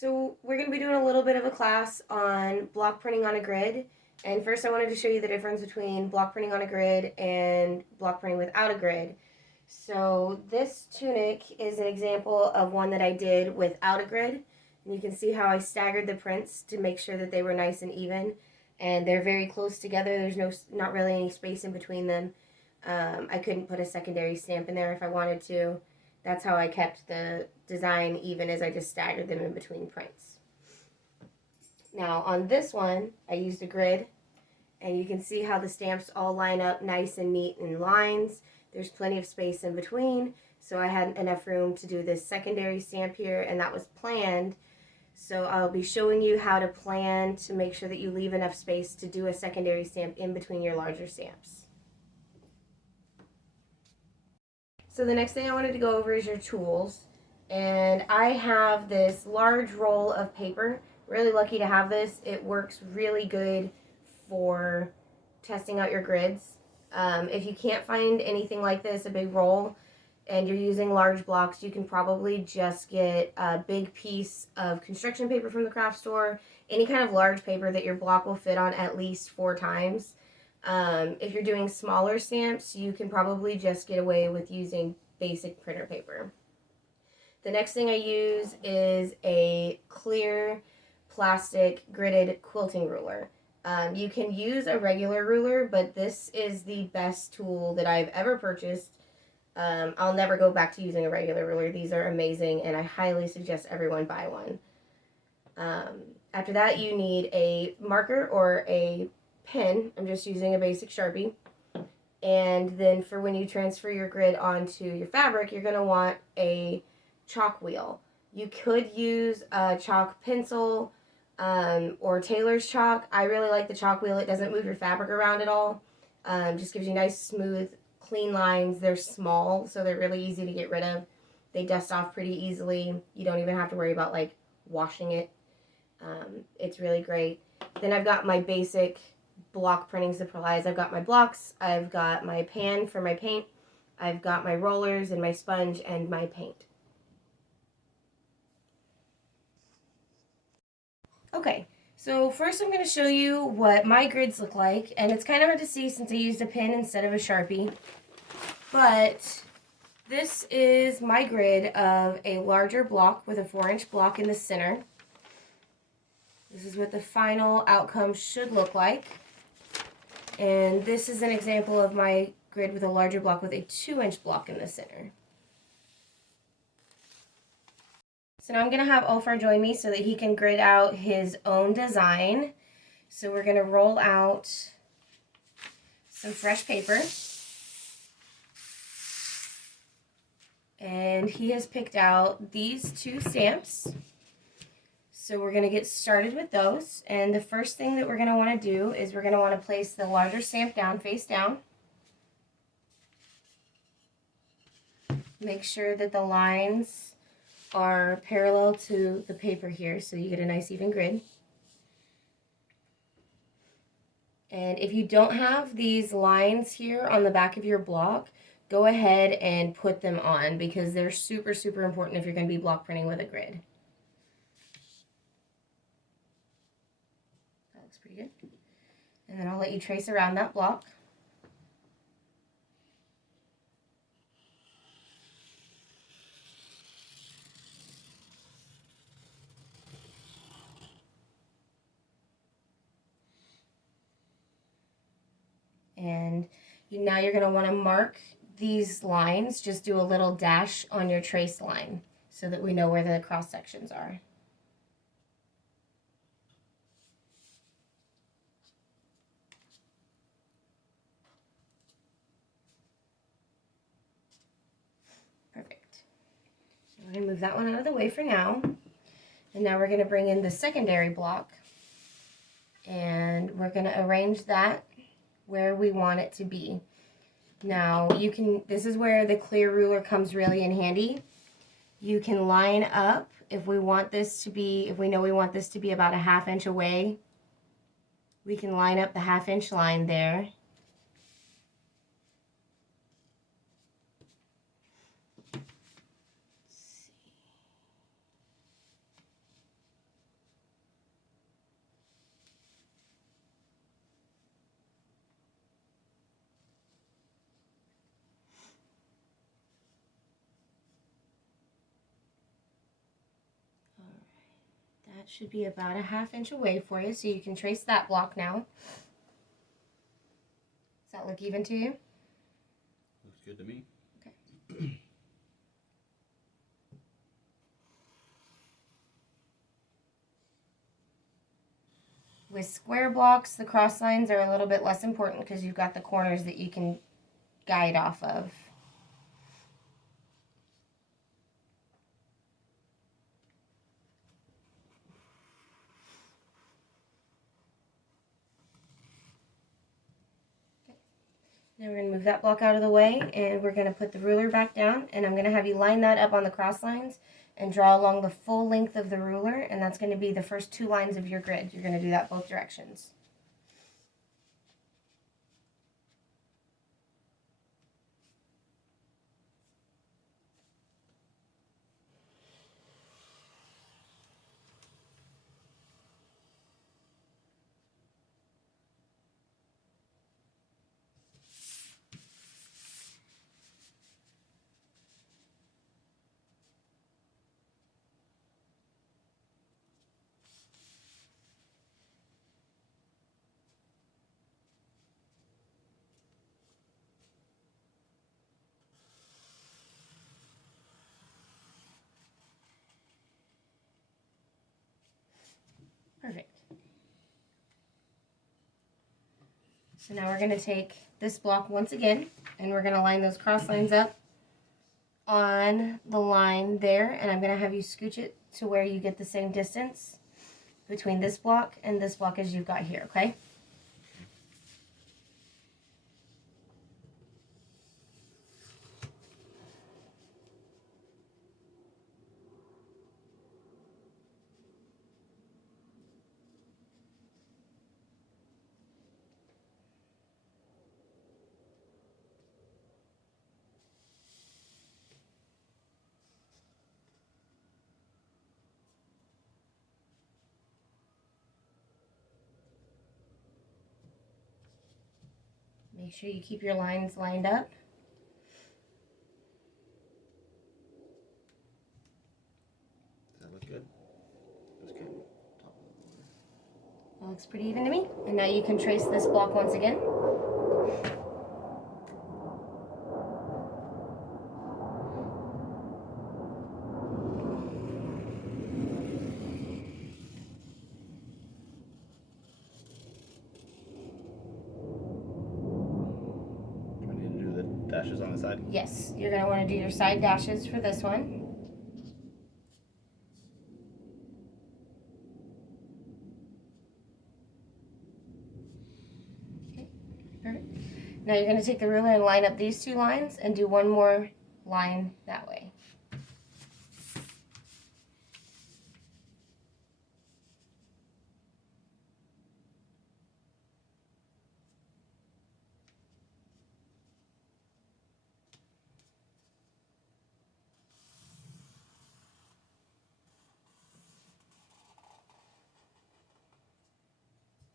So we're going to be doing a little bit of a class on block printing on a grid. And first I wanted to show you the difference between block printing on a grid and block printing without a grid. So this tunic is an example of one that I did without a grid. And you can see how I staggered the prints to make sure that they were nice and even. And they're very close together. There's not really any space in between them. I couldn't put a secondary stamp in there if I wanted to. That's how I kept the design even, as I just staggered them in between prints. Now on this one, I used a grid, and you can see how the stamps all line up nice and neat in lines. There's plenty of space in between, so I had enough room to do this secondary stamp here, and that was planned. So I'll be showing you how to plan to make sure that you leave enough space to do a secondary stamp in between your larger stamps. So the next thing I wanted to go over is your tools. And I have this large roll of paper. Really lucky to have this. It works really good for testing out your grids. If you can't find anything like this, a big roll, and you're using large blocks, you can probably just get a big piece of construction paper from the craft store, any kind of large paper that your block will fit on at least 4 times. If you're doing smaller stamps, you can probably just get away with using basic printer paper. The next thing I use is a clear plastic gridded quilting ruler. You can use a regular ruler, but this is the best tool that I've ever purchased. I'll never go back to using a regular ruler. These are amazing, and I highly suggest everyone buy one. After that, you need a marker or a pen. I'm just using a basic Sharpie. And then for when you transfer your grid onto your fabric, you're going to want a chalk wheel. You could use a chalk pencil or Taylor's chalk. I really like the chalk wheel. It doesn't move your fabric around at all. Just gives you nice, smooth, clean lines. They're small, so they're really easy to get rid of. They dust off pretty easily. You don't even have to worry about like washing it. It's really great. Then I've got my basic block printing supplies. I've got my blocks, I've got my pan for my paint, I've got my rollers and my sponge and my paint. Okay, so first I'm going to show you what my grids look like, and it's kind of hard to see since I used a pen instead of a Sharpie, but this is my grid of a larger block with a 4-inch block in the center. This is what the final outcome should look like. And this is an example of my grid with a larger block with a 2-inch block in the center. So now I'm going to have Olfar join me so that he can grid out his own design. So we're going to roll out some fresh paper. And he has picked out these 2 stamps. So we're going to get started with those, and the first thing that we're going to want to do is we're going to want to place the larger stamp down, face down. Make sure that the lines are parallel to the paper here so you get a nice even grid. And if you don't have these lines here on the back of your block, go ahead and put them on because they're super, super important if you're going to be block printing with a grid. Pretty good. And then I'll let you trace around that block. And now you're going to want to mark these lines. Just do a little dash on your trace line so that we know where the cross sections are. Perfect. We're going to move that one out of the way for now. And now we're going to bring in the secondary block. And we're going to arrange that where we want it to be. Now, this is where the clear ruler comes really in handy. You can line up if we know we want this to be about a 1/2 inch away. We can line up the 1/2 inch line there. That should be about a 1/2 inch away for you, so you can trace that block now. Does that look even to you? Looks good to me. Okay. With square blocks, the cross lines are a little bit less important because you've got the corners that you can guide off of. Now we're going to move that block out of the way, and we're going to put the ruler back down, and I'm going to have you line that up on the cross lines and draw along the full length of the ruler, and that's going to be the first 2 lines of your grid. You're going to do that both directions. Perfect. So now we're going to take this block once again, and we're going to line those cross lines up on the line there, and I'm going to have you scooch it to where you get the same distance between this block and this block as you've got here, okay? Make sure you keep your lines lined up. Does that look good? Looks good. That looks pretty even to me. And now you can trace this block once again. Do I need to do the dashes on the side? Yes, you're going to want to do your side dashes for this one. Okay, perfect. Now you're going to take the ruler and line up these 2 lines and do one more line that way.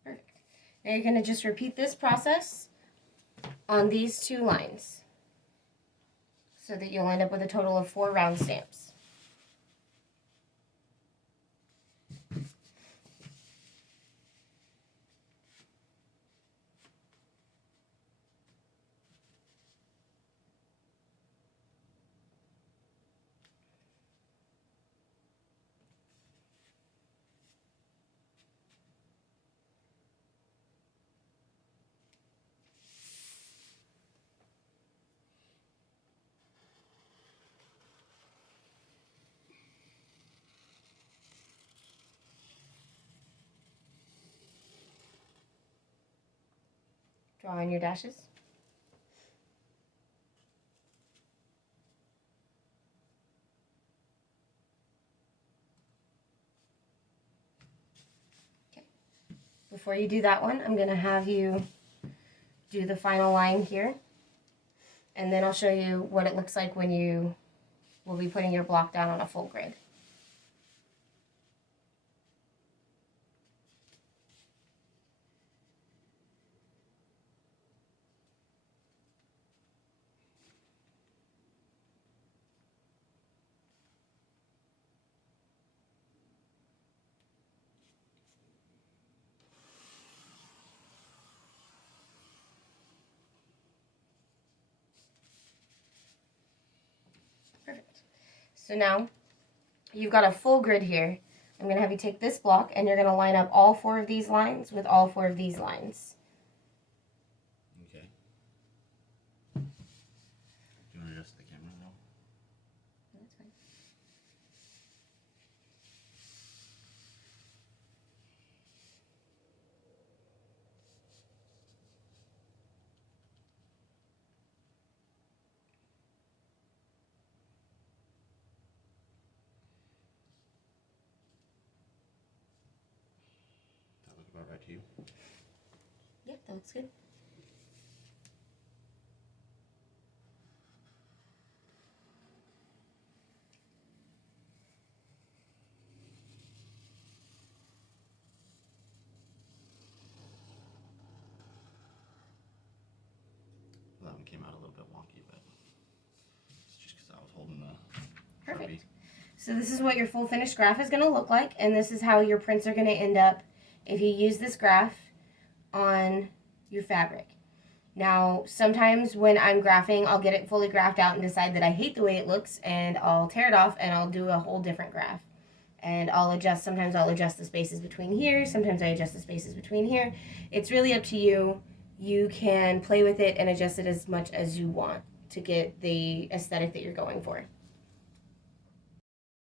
Perfect. Now you're going to just repeat this process on these 2 lines so that you'll end up with a total of 4 round stamps. Draw in your dashes. Okay. Before you do that one, I'm going to have you do the final line here, and then I'll show you what it looks like when you will be putting your block down on a full grid. Perfect. So now you've got a full grid here. I'm going to have you take this block and you're going to line up all 4 of these lines with all 4 of these lines. Okay. Do you want to adjust the camera now? That's fine. That look about right to you? Yep, that looks good. Well, that one came out a little bit wonky, but it's just because I was holding the Perfect. Sharpie. So this is what your full finished graph is going to look like, and this is how your prints are going to end up if you use this graph on your fabric. Now, sometimes when I'm graphing, I'll get it fully graphed out and decide that I hate the way it looks, and I'll tear it off and I'll do a whole different graph. And I'll adjust, sometimes I'll adjust the spaces between here, sometimes I adjust the spaces between here. It's really up to you. You can play with it and adjust it as much as you want to get the aesthetic that you're going for.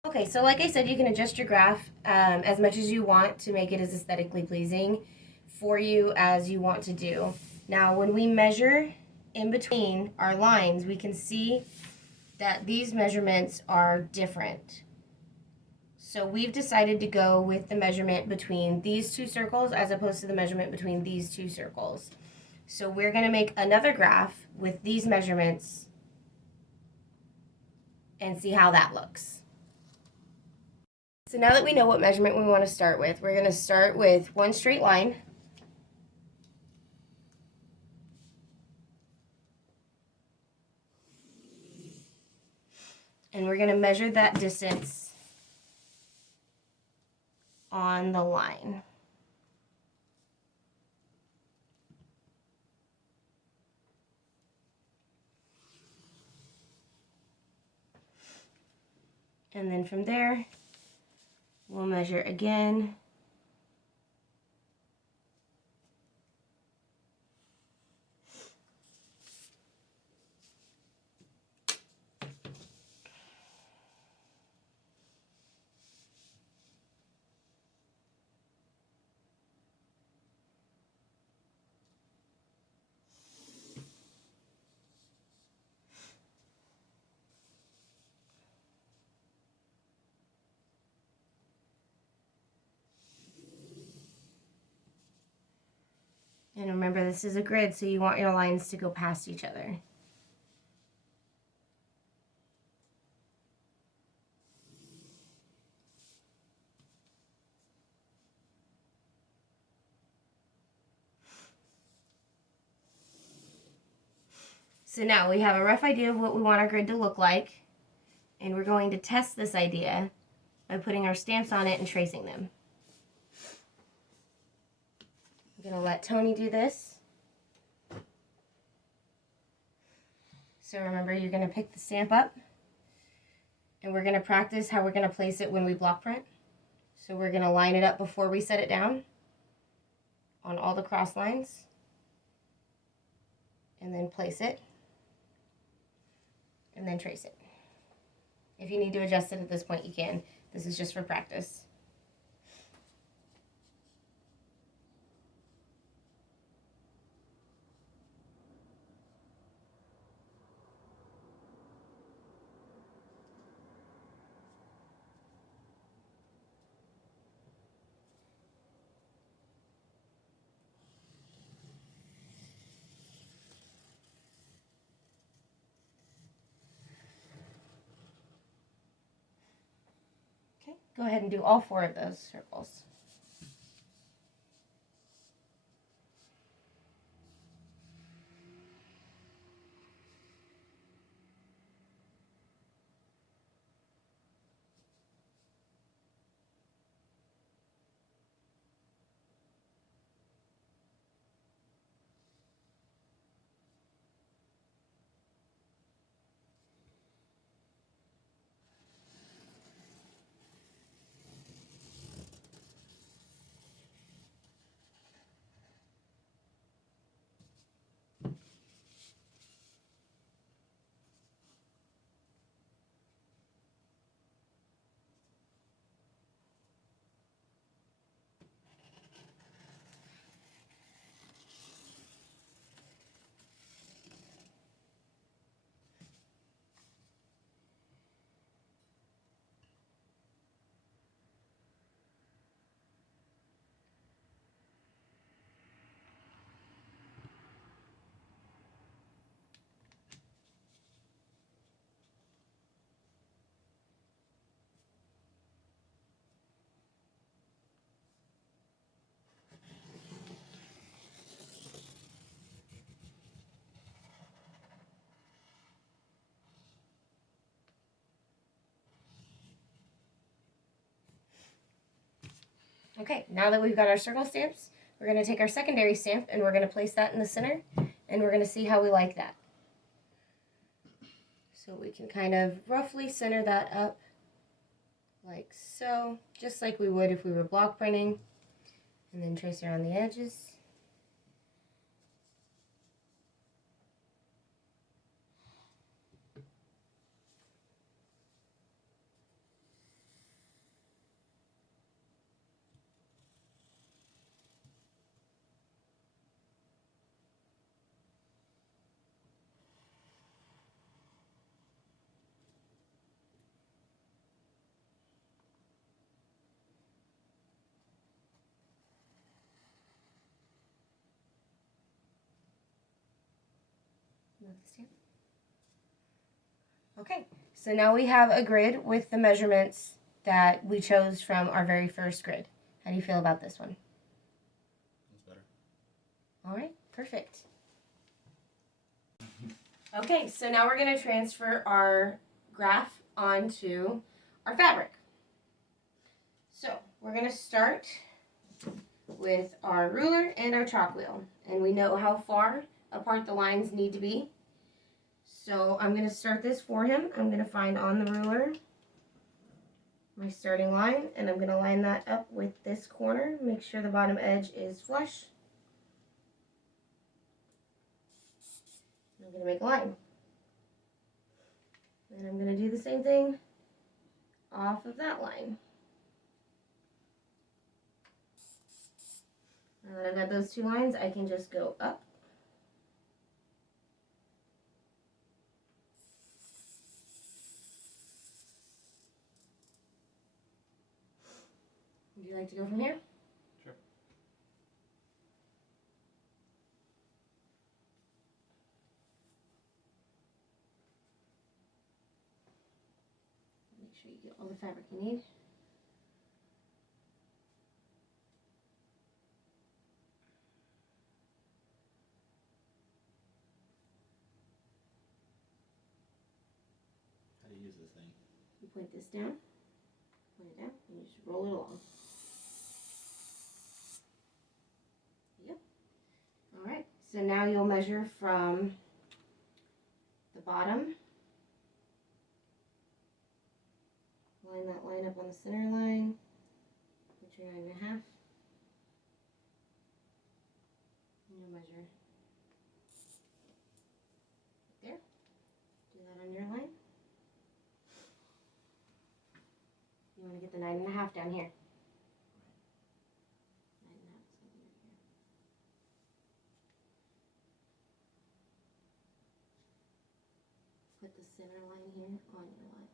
Okay, so like I said, you can adjust your graph as much as you want to make it as aesthetically pleasing for you as you want to do. Now, when we measure in between our lines, we can see that these measurements are different. So we've decided to go with the measurement between these 2 circles as opposed to the measurement between these 2 circles. So we're going to make another graph with these measurements and see how that looks. So now that we know what measurement we want to start with, we're going to start with one straight line. And we're going to measure that distance on the line. And then from there, we'll measure again. And remember, this is a grid, so you want your lines to go past each other. So now we have a rough idea of what we want our grid to look like, and we're going to test this idea by putting our stamps on it and tracing them. I'm going to let Tony do this. So remember, you're going to pick the stamp up, and we're going to practice how we're going to place it when we block print. So we're going to line it up before we set it down on all the cross lines, and then place it, and then trace it. If you need to adjust it at this point, you can. This is just for practice. Okay, go ahead and do all 4 of those circles. Okay, now that we've got our circle stamps, we're going to take our secondary stamp and we're going to place that in the center, and we're going to see how we like that. So we can kind of roughly center that up like so, just like we would if we were block printing, and then trace around the edges. Okay, so now we have a grid with the measurements that we chose from our very first grid. How do you feel about this one? That's better. All right, perfect. Okay, so now we're going to transfer our graph onto our fabric. So we're going to start with our ruler and our chalk wheel, and we know how far apart the lines need to be. So I'm going to start this for him. I'm going to find on the ruler my starting line, and I'm going to line that up with this corner. Make sure the bottom edge is flush. I'm going to make a line. And I'm going to do the same thing off of that line. Now that I've got those two lines, I can just go up. Would you like to go from here? Sure. Make sure you get all the fabric you need. How do you use this thing? You point this down, point it down, and you just roll it along. Yep. All right, so now you'll measure from the bottom. Line that line up on the center line. Put your 9.5. And you'll measure right there. Do that on your line. You want to get the 9.5 down here. 9.5 is going to be right here. Put the center line here on your line.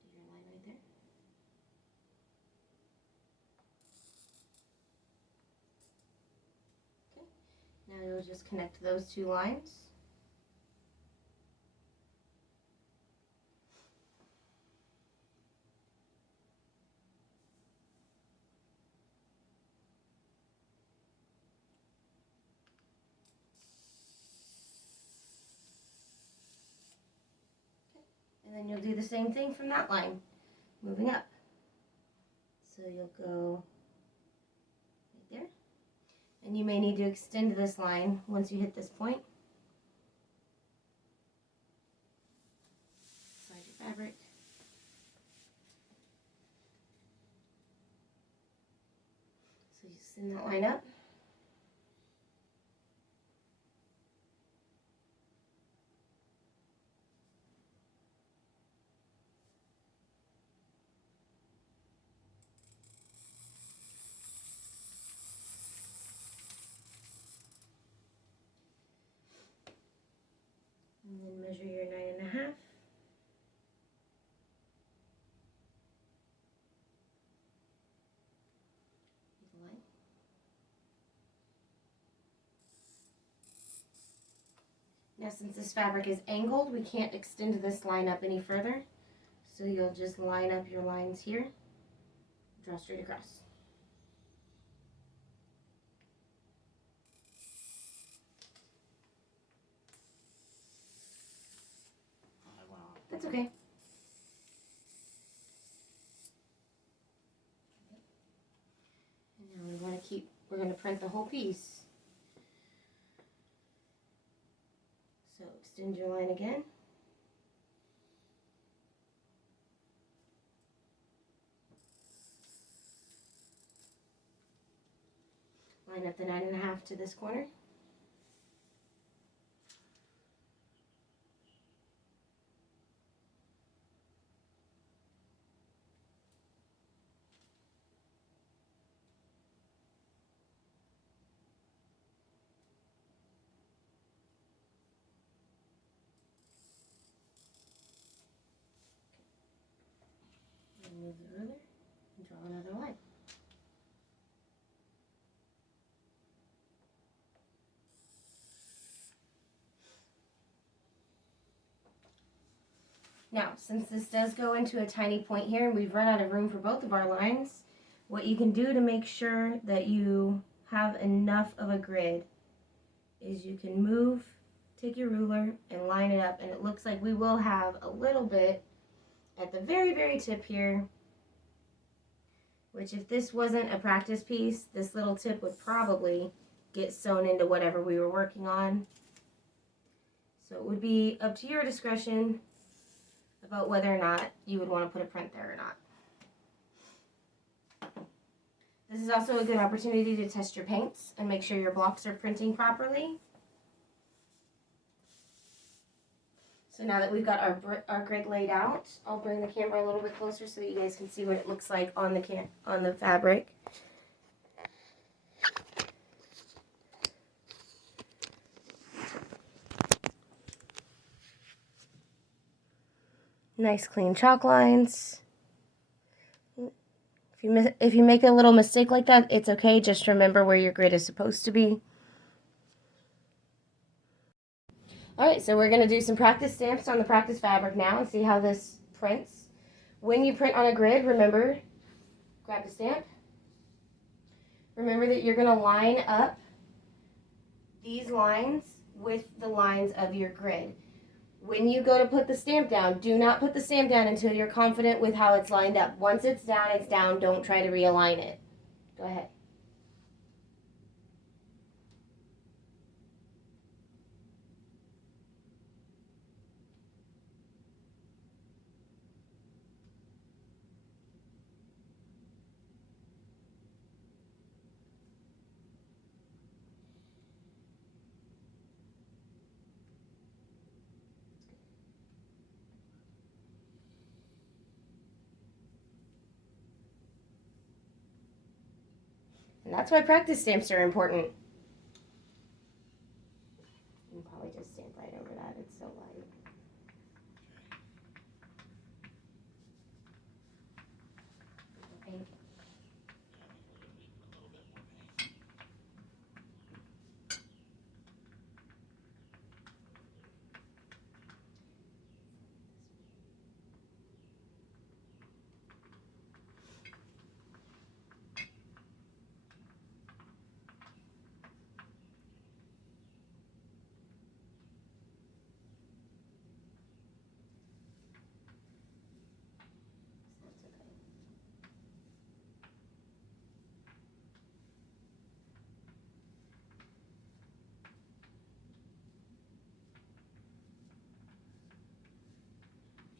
Do your line right there. Okay. Now you'll just connect those two lines. And then you'll do the same thing from that line, moving up. So you'll go right there. And you may need to extend this line once you hit this point. Slide your fabric. So you send that line up. And then measure your 9.5. Line. Now since this fabric is angled, we can't extend this line up any further. So you'll just line up your lines here, Draw straight across. That's okay. And now we're going to print the whole piece. So extend your line again. Line up the 9.5 to this corner. Remove the ruler and draw another line. Now, since this does go into a tiny point here and we've run out of room for both of our lines, what you can do to make sure that you have enough of a grid is you can take your ruler and line it up, and it looks like we will have a little bit at the very, very tip here, which if this wasn't a practice piece, this little tip would probably get sewn into whatever we were working on. So it would be up to your discretion about whether or not you would want to put a print there or not. This is also a good opportunity to test your paints and make sure your blocks are printing properly. So now that we've got our grid laid out, I'll bring the camera a little bit closer so that you guys can see what it looks like on the fabric. Nice clean chalk lines. If you make a little mistake like that, it's okay. Just remember where your grid is supposed to be. Alright, so we're going to do some practice stamps on the practice fabric now and see how this prints. When you print on a grid, remember, grab the stamp. Remember that you're going to line up these lines with the lines of your grid. When you go to put the stamp down, do not put the stamp down until you're confident with how it's lined up. Once it's down, it's down. Don't try to realign it. Go ahead. And that's why practice stamps are important. You can probably just stamp right over that. It's so light. Okay.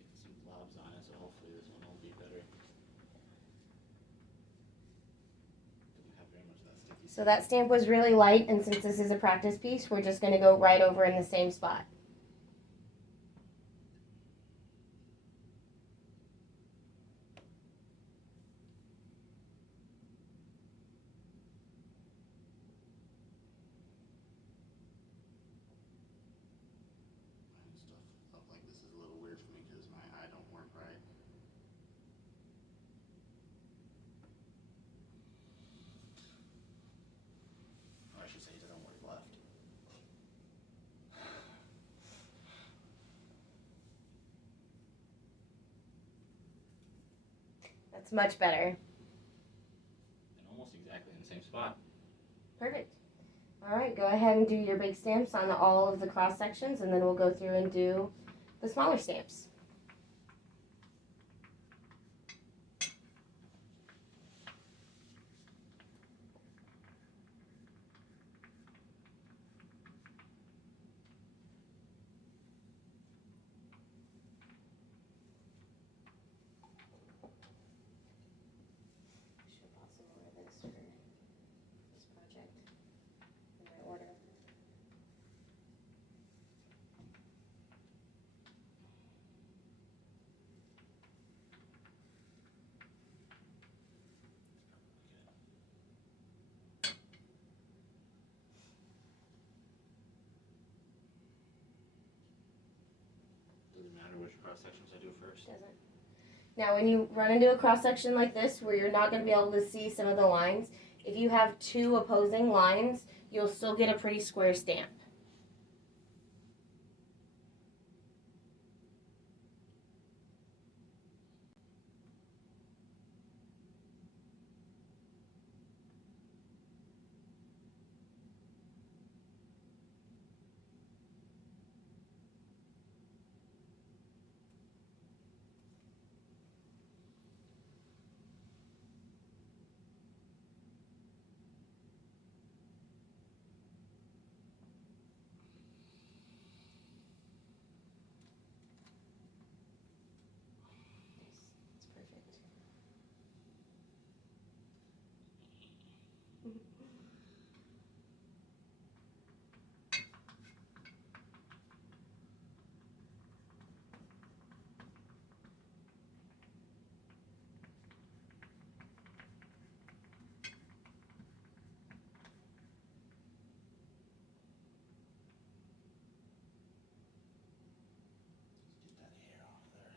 Get some blobs on it, so hopefully this one will be better. Don't have very much of that sticky. So that stamp was really light, and since this is a practice piece, we're just going to go right over in the same spot. Stuff up like this is a little weird for me because my eye don't work right. Or I should say it doesn't work left. That's much better. same spot. Perfect. All right, go ahead and do your big stamps on all of the cross sections, and then we'll go through and do the smaller stamps. Should have bought some more of this for this project in my order. Doesn't matter which cross sections I do first. Doesn't. Now, when you run into a cross section like this, where you're not going to be able to see some of the lines, if you have two opposing lines, you'll still get a pretty square stamp. That's perfect. Get that hair off there.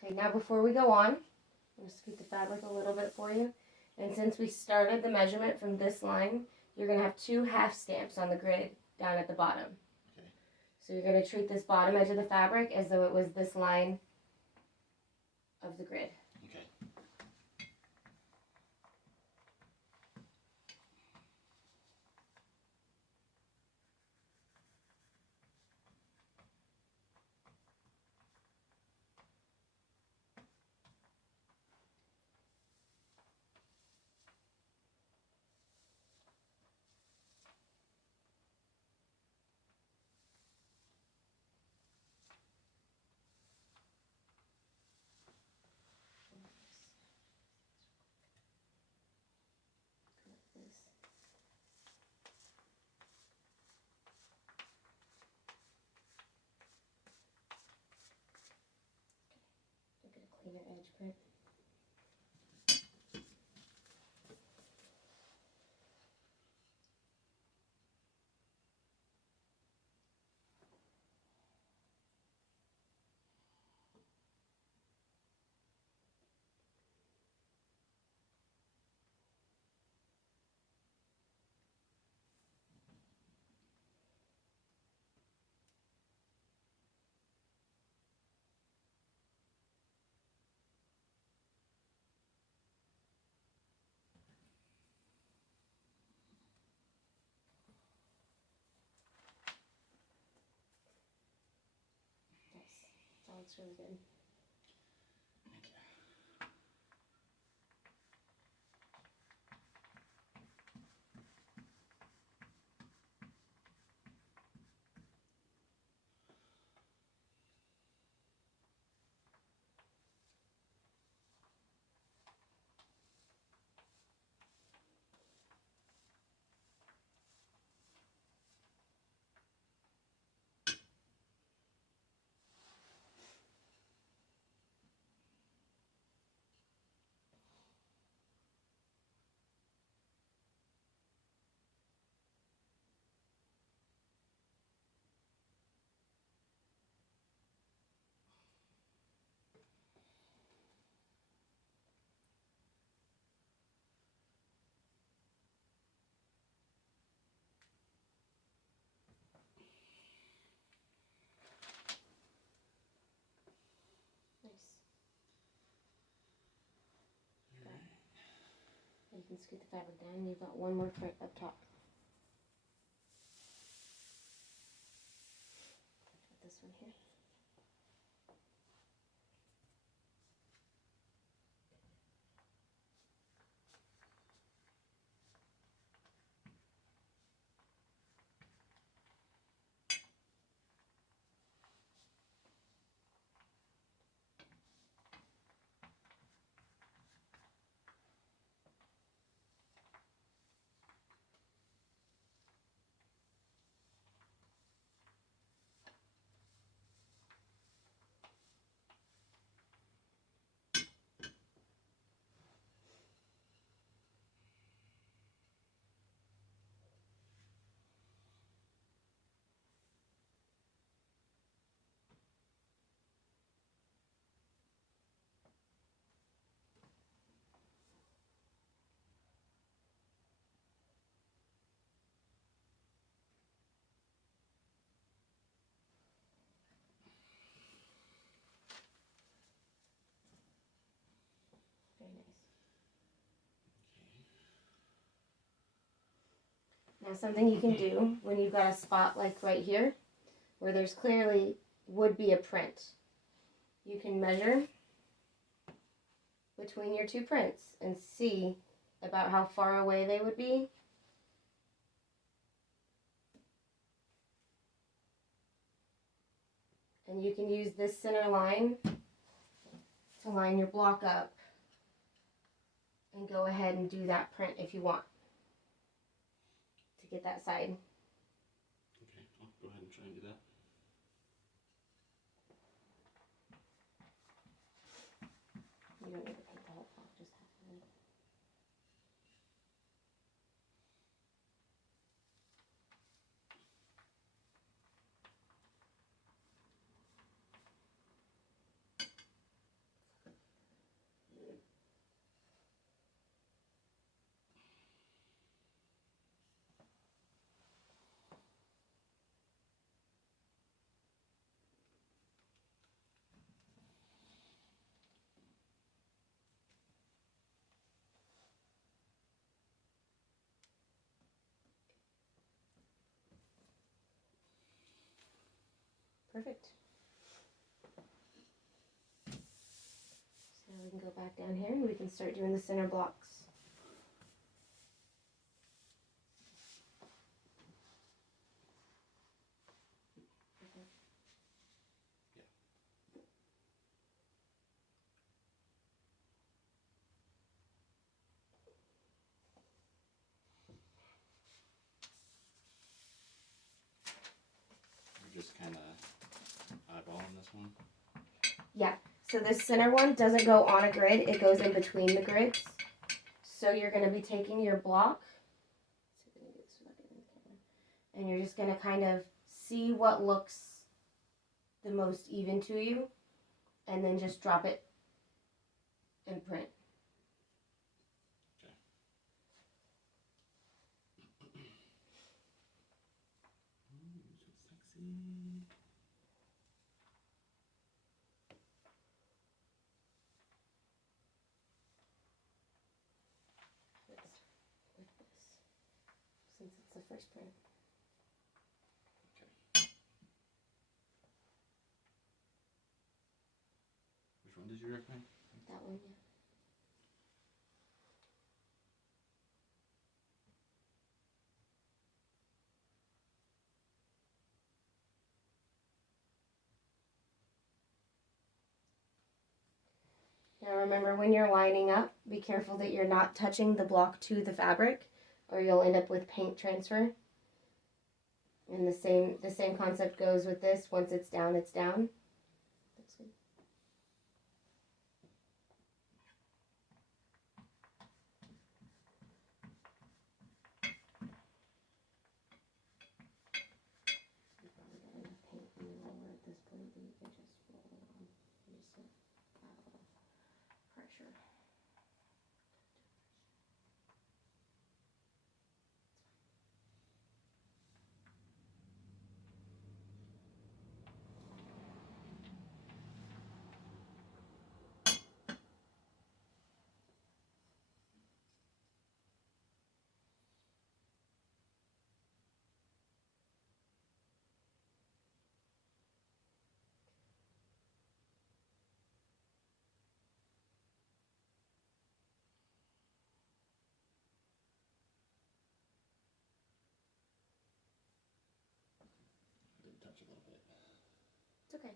Okay, now before we go on, I'm going to scoot the fabric a little bit for you. And since we started the measurement from this line, you're going to have two half stamps on the grid down at the bottom. Okay. So you're going to treat this bottom edge of the fabric as though it was this line of the grid. Okay. Look at a cleaner edge print. Nice. That looks really good. You can scoot the fabric down. You've got one more print up top. Put this one here. Very nice. Now something you can do when you've got a spot like right here, where there's clearly would be a print, you can measure between your two prints and see about how far away they would be. And you can use this center line to line your block up and go ahead and do that print if you want to get that side. Okay, I'll go ahead and try and do that. You don't need to paint the whole block, just half of it. Perfect. So we can go back down here and we can start doing the center blocks. You're just kind of eyeballing this one. Yeah, so this center one doesn't go on a grid, it goes in between the grids. So you're going to be taking your block, and you're just going to kind of see what looks the most even to you, and then just drop it and print. Okay. Oh, you're so sexy. With this, since it's the first print. Okay. Which one did you recommend? That one, yeah. Now remember, when you're lining up, be careful that you're not touching the block to the fabric, or you'll end up with paint transfer. And the same concept goes with this. Once it's down, it's down. That's good. You probably got enough paint in your roller at this point that you can just roll it on. Just to add a little pressure. a little bit. It's okay.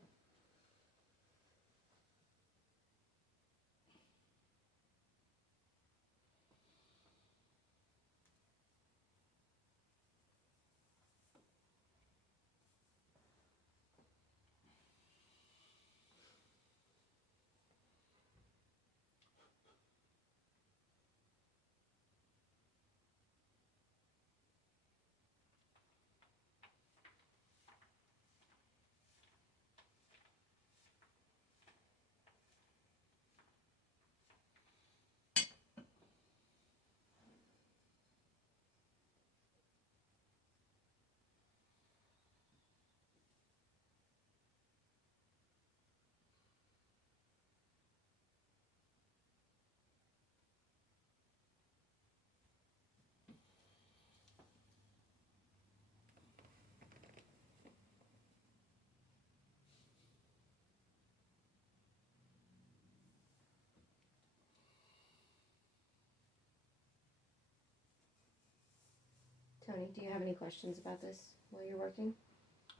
Tony, do you have any questions about this while you're working?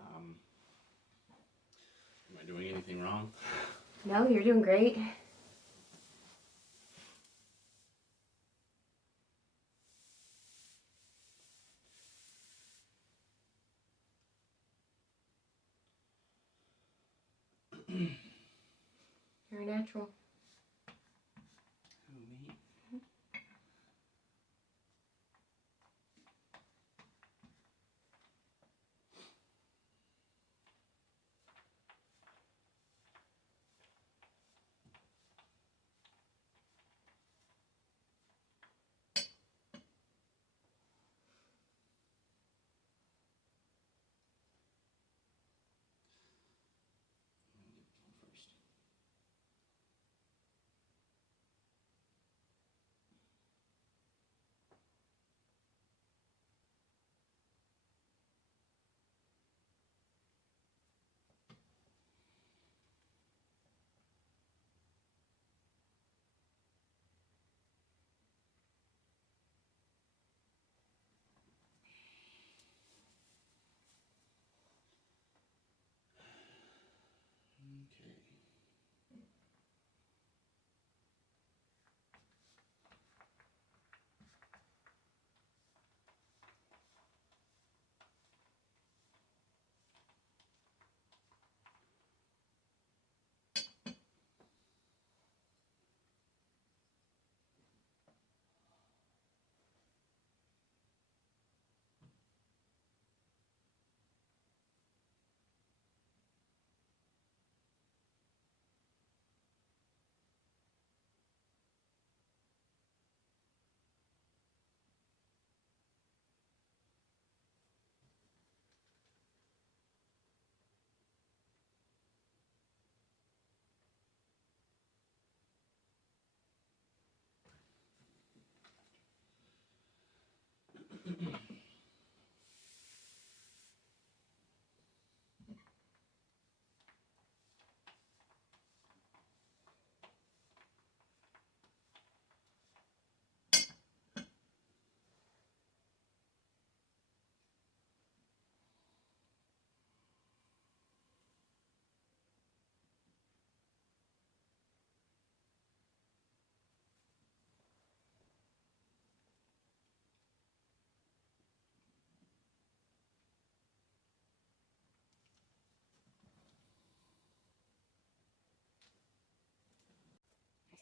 Am I doing anything wrong? No, you're doing great. You're a natural. Who, me?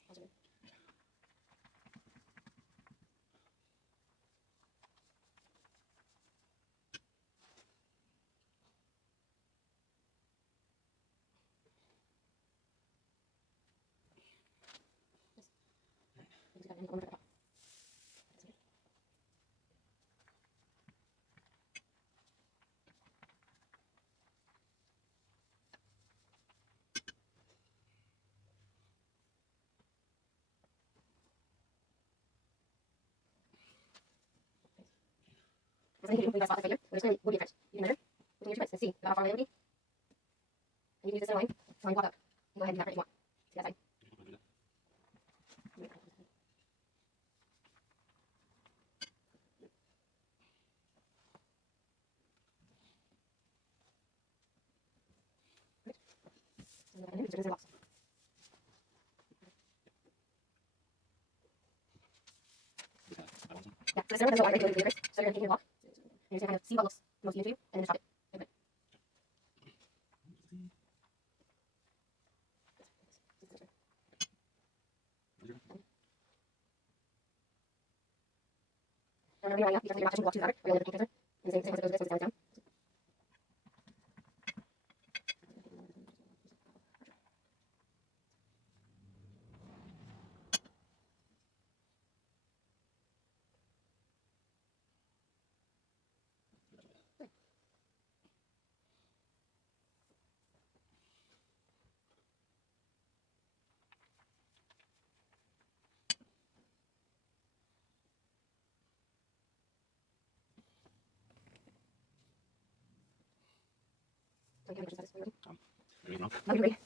First. Okay. So you can do when you spot this right here, where there's clearly would be a trench. You can measure between your 2 points and see about how far away it would be. And you can use this center line to line block up. You go ahead and do that right if you want. See that side. Yeah, so the center doesn't want regular flavors, so you're going to take your block, and you're just going to kind of see what looks the most easy to you, and then just chop it. Open it. And remember, you don't have to block too fabric, or you'll end up with a cancer. And same once it goes this, once it's down, it's down. So you can just ready? Ready now? I'll be ready.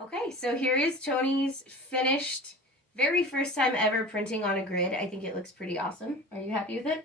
Okay, so here is Tony's finished, very first time ever printing on a grid. I think it looks pretty awesome. Are you happy with it?